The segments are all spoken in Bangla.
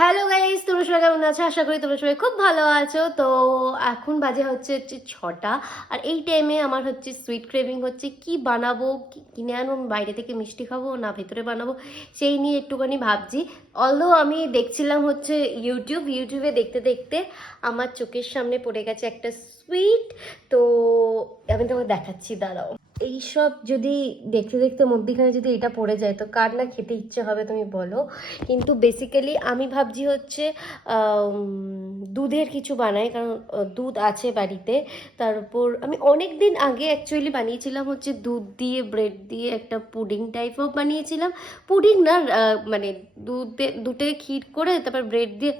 হ্যালো গাইস, তোমরা সবাই কেমন আছো? আশা করি তোমরা সবাই খুব ভালো আছো। তো এখন বাজে হচ্ছে 6টা, আর এই টাইমে আমার হচ্ছে সুইট ক্রেভিং হচ্ছে। কি বানাবো, কিনে আনবো বাইরে থেকে, মিষ্টি খাবো না ভেতরে বানাবো, সেই নিয়ে একটুখানি ভাবছি। অলদো আমি দেখছিলাম হচ্ছে ইউটিউবে দেখতে দেখতে আমার চোখের সামনে পড়ে গেছে একটা সুইট। তো আমি তোমাকে দেখাচ্ছি, দাঁড়াও। এইসব যদি দেখতে দেখতে মধ্যিখানে যদি এটা পড়ে যায় তো কার না খেতে ইচ্ছে হবে তুমি বলো। কিন্তু বেসিক্যালি আমি ভাবছি হচ্ছে দুধের কিছু বানাই, কারণ দুধ আছে বাড়িতে। তার উপর আমি অনেক দিন আগে অ্যাকচুয়ালি বানিয়েছিলাম হচ্ছে দুধ দিয়ে ব্রেড দিয়ে একটা পুডিং টাইপ অফ বানিয়েছিলাম। পুডিং না, মানে দুধে ক্ষীর করে তারপর ব্রেড দিয়ে,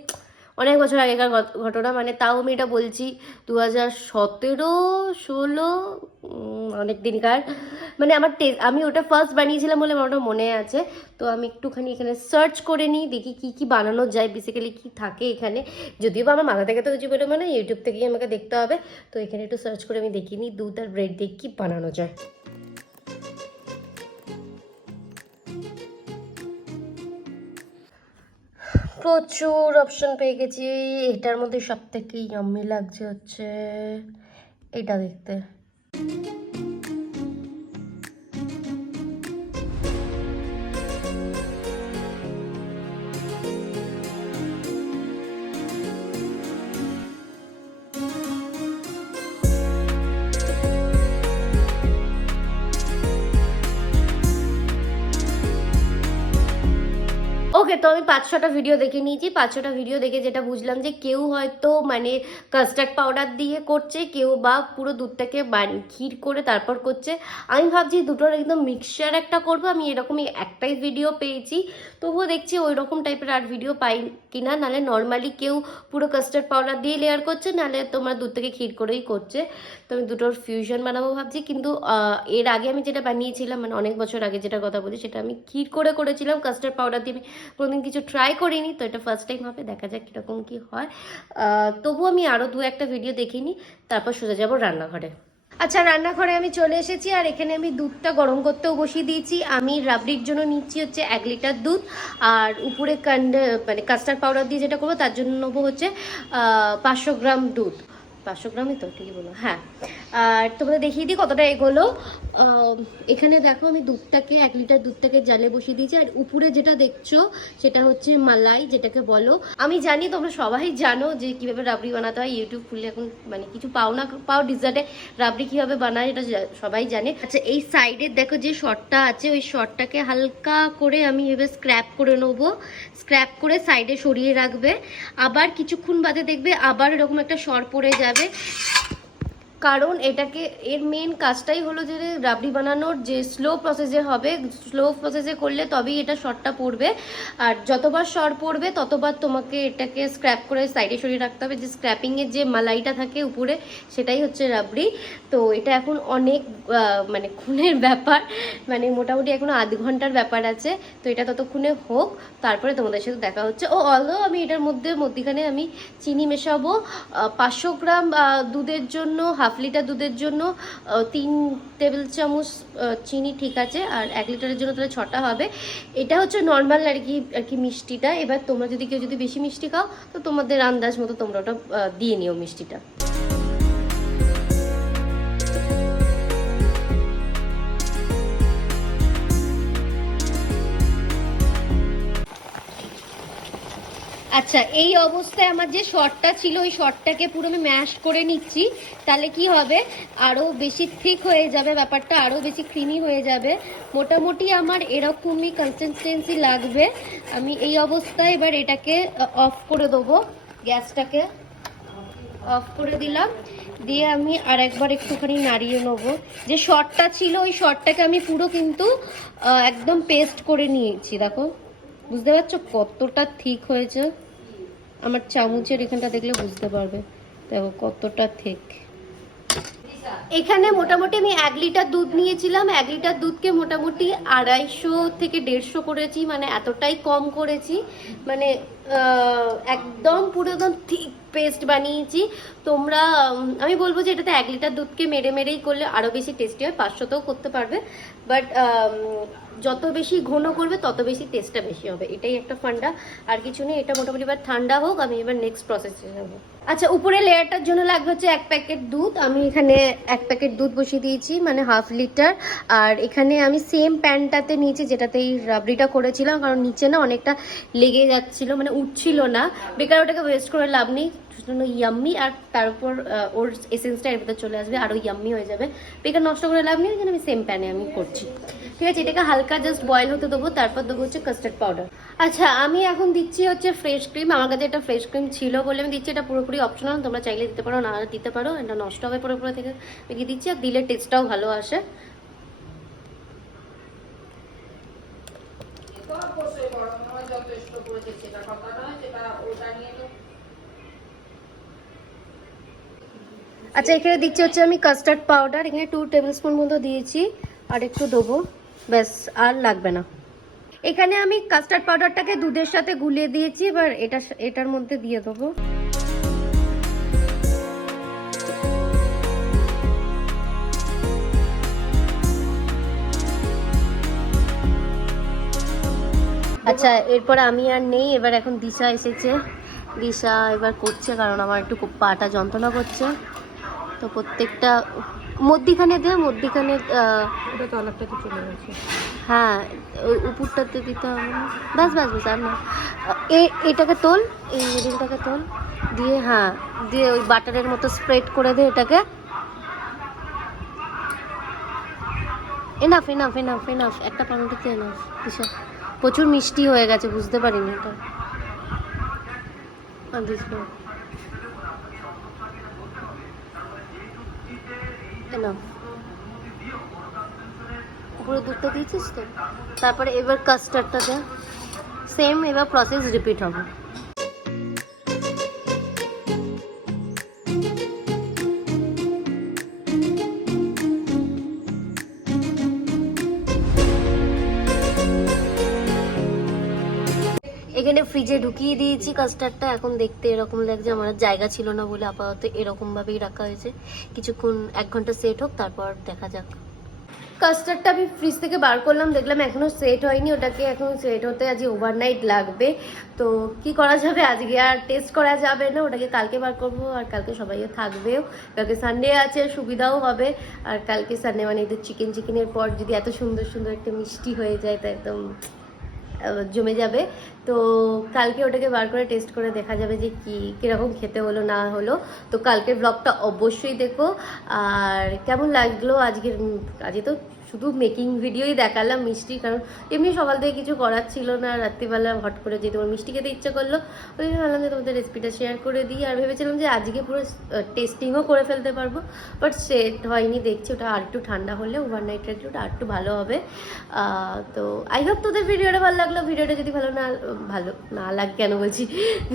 অনেক বছর আগেকার ঘটনা। মানে তাও আমি এটা বলছি 2017-16, অনেক দিনকার। মানে আমি ওটা ফার্স্ট বানিয়েছিলাম বলে আমার ওটা মনে আছে। তো আমি একটুখানি এখানে সার্চ করে নিই, দেখি কি কি বানানো যায়, বেসিক্যালি কি থাকে এখানে। যদিও বা আমার মাথা থেকে তো কিছু বেরোবে না, ইউটিউব থেকেই আমাকে দেখতে হবে। তো এখানে একটু সার্চ করে আমি দেখিনি দুধ আর ব্রেড দিয়ে কি বানানো যায়। প্রচুর অপশন পেয়ে গেছি। এটার মধ্যে সব থেকে ইয়াম্মি লাগছে হচ্ছে এটা দেখতে। ওকে, তো আমি 5-6টা ভিডিও দেখে নিয়েছি। 5-6টা ভিডিও দেখে যেটা বুঝলাম যে কেউ হয়তো মানে কাস্টার্ড পাউডার দিয়ে করছে, কেউ বা পুরো দুধটাকে ক্ষীর করে তারপর করছে। আমি ভাবছি দুটোর একদম মিক্সচার একটা করবো। আমি এরকমই একটাই ভিডিও পেয়েছি, তবুও দেখছি ওই রকম টাইপের আর ভিডিও পাই কিনা। নাহলে নর্মালি কেউ পুরো কাস্টার্ড পাউডার দিয়ে লেয়ার করছে, নাহলে তোমার দুধ থেকে ক্ষীর করেই করছে। তো আমি দুটোর ফিউশন বানাবো ভাবছি। কিন্তু এর আগে আমি যেটা বানিয়েছিলাম, মানে অনেক বছর আগে যেটা কথা বলি, সেটা আমি ক্ষীর করে করেছিলাম। কাস্টার্ড পাউডার দিয়ে কোনোদিন কিছু ট্রাই করিনি, তো এটা ফার্স্ট টাইম হবে, দেখা যাক কীরকম কী হয়। তবু আমি আরও 2-1টা ভিডিও দেখিনি, তারপর সোজা যাবো রান্নাঘরে। আচ্ছা, রান্নাঘরে আমি চলে এসেছি, আর এখানে আমি দুধটা গরম করতেও বসিয়ে দিয়েছি। আমি রাবড়ির জন্য নিচ্ছি হচ্ছে 1 লিটার দুধ, আর উপরে মানে কাস্টার্ড পাউডার দিয়ে যেটা করবো তার জন্য নেবো হচ্ছে 500 গ্রাম দুধ। 500 গ্রামই তো ঠিকই বলো, হ্যাঁ। আর তোমাদের দেখিয়ে দিই কতটা এগোলো। এখানে দেখো আমি 1 লিটার দুধটাকে জালে বসিয়ে দিয়েছি, আর উপরে যেটা দেখছো সেটা হচ্ছে মালাই, যেটাকে বলো। আমি জানি তোমরা সবাই জানো যে কিভাবে রাবড়ি বানাতে হয়। ইউটিউব খুললে এখন মানে কিছু পাও না পাও ডিজার্টে রাবড়ি কিভাবে বানায় এটা সবাই জানে। আচ্ছা, এই সাইডের দেখো যে শর্টটা আছে, ওই শর্টটাকে হালকা করে আমি এভাবে স্ক্র্যাপ করে নেবো। স্ক্র্যাপ করে সাইডে সরিয়ে রাখবে। আবার কিছুক্ষণ বাদে দেখবে আবার এরকম একটা সর পড়ে যাবে, কারণ এটাকে এর মেন কাজটাই হলো যে রাবড়ি বানানোর যে স্লো প্রসেসে হবে, স্লো প্রসেসে করলে তবেই এটা শর্টটা পড়বে। আর যতবার শর্ট পড়বে ততবার তোমাকে এটাকে স্ক্র্যাপ করে সাইডে সরিয়ে রাখতে হবে। যে স্ক্র্যাপিংয়ের যে মালাইটা থাকে উপরে, সেটাই হচ্ছে রাবড়ি। তো এটা এখন অনেক মানে খুনের ব্যাপার, মানে মোটামুটি এখনো আধ ঘন্টার ব্যাপার আছে। তো এটা ততক্ষণে হোক, তারপরে তোমাদের সাথে দেখা হচ্ছে। অলদো আমি এটার মধ্যখানে আমি চিনি মেশাবো। 500 গ্রাম দুধের জন্য, হাফ লিটার দুধের জন্য 3 টেবিল চামচ চিনি ঠিক আছে। আর 1 লিটারের জন্য তাহলে 6টা হবে। এটা হচ্ছে নর্মাল আর কি মিষ্টিটা। এবার তোমরা যদি কেউ বেশি মিষ্টি খাও তো তোমাদের আন্দাজ মতো তোমরা ওটা দিয়ে নিও মিষ্টিটা। আচ্ছা, এই অবস্থায় আমার যে শর্টটা ছিল ওই শর্টটাকে পুরো আমি ম্যাশ করে নিচ্ছি। তাহলে কি হবে, আরও বেশি থিক হয়ে যাবে ব্যাপারটা, আরও বেশি ক্রিমি হয়ে যাবে। মোটামুটি আমার এরকমই কনসিস্টেন্সি লাগবে। আমি এই অবস্থায় এবার এটাকে অফ করে দেবো, গ্যাসটাকে অফ করে দিলাম। দিয়ে আমি আর একবার একটুখানি নাড়িয়ে নেবো। যে শর্টটা ছিল ওই শর্টটাকে আমি পুরো কিন্তু একদম পেস্ট করে নিয়েছি। দেখো, বুঝতে পারছো কতটা থিক হয়েছে? আমার চামচের এখানটা দেখলে বুঝতে পারবে, দেখো কতটা থিক। এখানে মোটামুটি আমি 1 লিটার দুধ নিয়েছিলাম। 1 লিটার দুধকে মোটামুটি 250 থেকে 150 করেছি, মানে এতটাই কম করেছি। মানে একদম পুরো একদম থিক পেস্ট বানিয়েছি। তোমরা আমি বলবো যে এটাতে 1 লিটার দুধকে মেরে মেরেই করলে আরও বেশি টেস্টি হয়, 500তেও করতে পারবে, বাট যত বেশি ঘন করবে তত বেশি টেস্টটা বেশি হবে, এটাই একটা ফান্ডা, আর কিছু নেই। এটা মোটামুটি এবার ঠান্ডা হোক, আমি এবার নেক্সট প্রসেসে যাবো। আচ্ছা, উপরে লেয়ারটার জন্য লাগবে হচ্ছে 1 প্যাকেট দুধ। আমি এখানে 1 প্যাকেট দুধ বসিয়ে দিয়েছি, মানে 1/2 লিটার। আর এখানে আমি সেম প্যানটাতে নিয়েছি যেটাতে এই রাবড়িটা করেছিলাম, কারণ নিচে না অনেকটা লেগে যাচ্ছিল, মানে উঠছিল না, বেকার ওটাকে ওয়েস্ট করে লাভ নেই, ইয়াম্মি। আর তার উপর ওর এসেন্সটা এর ভিতরে চলে আসবে, আরও ইয়াম্মি হয়ে যাবে, বেকার নষ্ট করে লাভ নেই, আমি সেম প্যানে আমি করছি। ঠিক আছে, এটাকে হালকা জাস্ট বয়েল হতে দেবো, তারপর দেবো হচ্ছে কাস্টার্ড পাউডার। আচ্ছা, আমি এখন দিচ্ছি হচ্ছে ফ্রেশ ক্রিম। আমার কাছে এটা ফ্রেশ ক্রিম ছিল বলে আমি দিচ্ছি, এটা পুরোপুরি অপশনাল, তোমরা চাইলে দিতে পারো, না দিতে পারো, এটা নষ্ট হবে পুরোপুরি থেকে আমি দিচ্ছি, আর দিলে টেস্টটাও ভালো আসে। আচ্ছা, এখানে দিচ্ছি হচ্ছে আমি কাস্টার্ড পাউডার, এখানে 2 টেবিল স্পুন মতো দিয়েছি, আর একটু দেবো, ব্যাস আর লাগবে না। এখানে আমি কাস্টার্ড পাউডারটাকে দুধের সাথে গুলিয়ে দিয়েছি, এবার এটার মধ্যে দিয়ে দেবো। আচ্ছা, এরপর আমি আর নেই, এবার এখন দিশা এসেছে, দিশা এবার করছে, কারণ আমার একটু পাটা যন্ত্রণা করছে, তো প্রত্যেকটা মধ্যিখানে দে, মধ্যিখানে তলাটাতে চলে গেছে, হ্যাঁ ওই উপরটাতে দিতে হবে না, ব্যাস ব্যাস ব্যাস, আর না, এটাকে তোল, এই মিডিলটাকে তোল, দিয়ে হ্যাঁ, দিয়ে ওই বাটারের মতো স্প্রেড করে দে এটাকে। এনাফ এনাফ এনাফ এনাফ, একটা পাউরুটিতে এনাফ। দিশা প্রচুর মিষ্টি হয়ে গেছে, বুঝতে পারিনি এটা, আর দিস না, এনাফ। উপরে দুধটা দিয়েছিস তো, তারপরে এবার কাস্টার্ডটা দে, সেম এবার প্রসেস রিপিট হবে। এখানে ফ্রিজে ঢুকিয়ে দিয়েছি কাস্টার্ডটা, এখন দেখতে এরকম লাগছে, আমার জায়গা ছিল না বলে আপাতত এরকম ভাবেই রাখা হয়েছে, কিছুক্ষণ 1 ঘন্টা সেট হোক, তারপর দেখা যাক। কাস্টার্ডটা আমি ফ্রিজ থেকে বার করলাম, দেখলাম এখনো সেট হয়নি, ওটাকে এখন সেট হতে আজ ওভারনাইট লাগবে, তো কি করা যাবে, আজকে আর টেস্ট করা যাবে না, ওটাকে কালকে বার করবো, আর কালকে সবাইও থাকবেও, কালকে সানডে আছে, সুবিধাও হবে, আর কালকে সানডে মানে এদের চিকেনের পর যদি এত সুন্দর সুন্দর একটা মিষ্টি হয়ে যায়, তা একদম জমে যাবে। তো কালকে ওটাকে বার করে টেস্ট করে দেখা যাবে যে কীরকম খেতে হলো না হলো। তো কালকের ব্লগটা অবশ্যই দেখো, আর কেমন লাগলো আজকে তো শুধু মেকিং ভিডিওই দেখালাম মিষ্টি, কারণ এমনি সকাল থেকে কিছু করার ছিল না, রাত্রিবেলা হট করে যে তোমার মিষ্টি খেতে ইচ্ছা করলো, ওই জন্য ভাবলাম যে তোমাদের রেসিপিটা শেয়ার করে দিই, আর ভেবেছিলাম যে আজকে পুরো টেস্টিংও করে ফেলতে পারবো, বাট সেট হয়নি, দেখছি ওটা আর একটু ঠান্ডা হলে ওভারনাইট রাখলে ওটা আর একটু ভালো হবে। তো আই হোপ তোদের ভিডিওটা ভালো লাগলো, ভিডিওটা যদি ভালো না লাগে, কেন বলছি,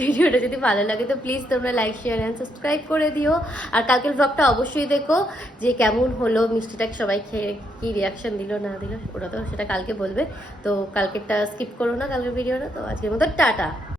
ভিডিওটা যদি ভালো লাগে তো প্লিজ তোমরা লাইক শেয়ার অ্যান্ড সাবস্ক্রাইব করে দিও, আর কালকের ব্লগটা অবশ্যই দেখো যে কেমন হলো মিষ্টিটাকে, সবাই খেয়ে কী রিয়াকশান দিল না দিল, ওটা তো সেটা কালকে বলবে, তো কালকেরটা স্কিপ করো না, কালকের ভিডিওটা। তো আজকের মতো টাটা।